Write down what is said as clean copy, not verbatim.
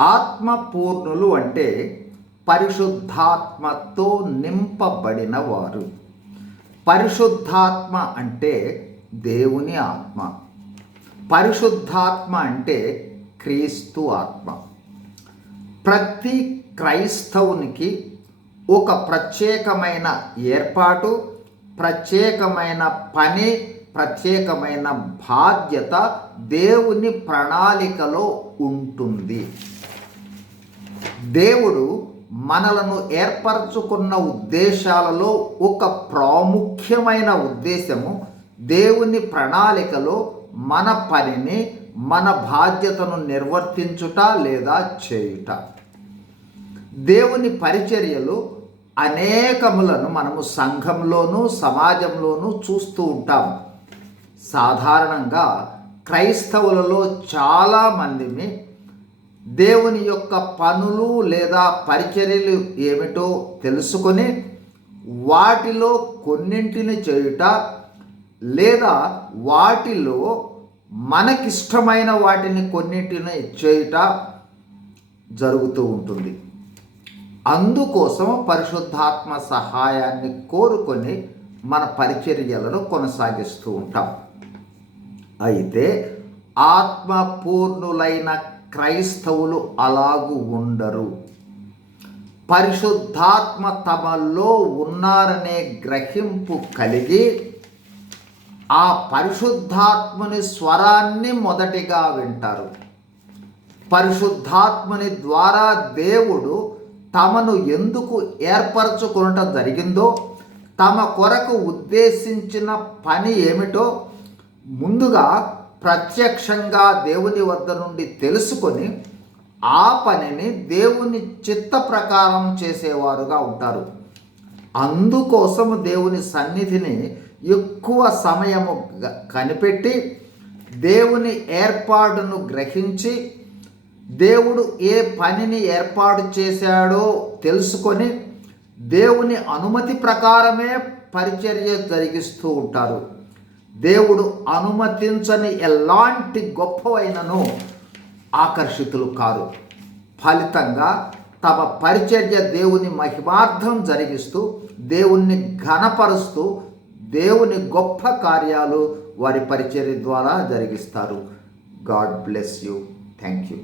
ఆత్మపూర్ణులు అంటే పరిశుద్ధాత్మతో నింపబడిన వారు. పరిశుద్ధాత్మ అంటే దేవుని ఆత్మ. పరిశుద్ధాత్మ అంటే క్రీస్తు ఆత్మ. ప్రతి క్రైస్తవునికి ఒక ప్రత్యేకమైన ఏర్పాటు, ప్రత్యేకమైన పని, ప్రత్యేకమైన బాధ్యత దేవుని ప్రణాళికలో ఉంటుంది. దేవుడు మనలను ఏర్పరచుకున్న ఉద్దేశాలలో ఒక ప్రాముఖ్యమైన ఉద్దేశము దేవుని ప్రణాళికలో మన పనిని, మన బాధ్యతను నిర్వర్తించుట లేదా చేయుట. దేవుని పరిచర్యలు అనేకములను మనము సంఘంలోనూ సమాజంలోనూ చూస్తూ ఉంటాం. సాధారణంగా క్రైస్తవులలో చాలామందిని దేవుని యొక్క పనులు లేదా పరిచర్యలు ఏమిటో తెలుసుకొని వాటిలో కొన్నింటిని చేయుట లేదా వాటిలో మనకిష్టమైన వాటిని కొన్నింటిని చేయుట జరుగుతూ ఉంటుంది. అందుకోసం పరిశుద్ధాత్మ సహాయాన్ని కోరుకొని మన పరిచర్యలను కొనసాగిస్తూ ఉంటాం. అయితే ఆత్మపూర్ణులైన క్రైస్తవులు అలాగూ ఉండరు. పరిశుద్ధాత్మ తమలో ఉన్నారనే గ్రహింపు కలిగి ఆ పరిశుద్ధాత్మని స్వరాన్ని మొదటిగా వింటారు. పరిశుద్ధాత్మని ద్వారా దేవుడు తమను ఎందుకు ఏర్పరచుకొనటం జరిగిందో, తమ కొరకు ఉద్దేశించిన పని ఏమిటో ముందుగా ప్రత్యక్షంగా దేవుని వద్ద నుండి తెలుసుకొని ఆ పనిని దేవుని చిత్త ప్రకారం చేసేవారుగా ఉంటారు. అందుకోసము దేవుని సన్నిధిని ఎక్కువ సమయము కనిపెట్టి దేవుని ఏర్పాటును గ్రహించి దేవుడు ఏ పనిని ఏర్పాటు చేశాడో తెలుసుకొని దేవుని అనుమతి ప్రకారమే పరిచర్య జరిగిస్తూ ఉంటారు. దేవుడు అనుమతించని ఎలాంటి గొప్పవైనను ఆకర్షితులు కారు. ఫలితంగా తమ పరిచర్య దేవుని మహిమార్థం జరిగిస్తూ దేవుణ్ణి ఘనపరుస్తూ దేవుని గొప్ప కార్యాలు వారి పరిచర్య ద్వారా జరిగిస్తారు. God bless you. Thank you.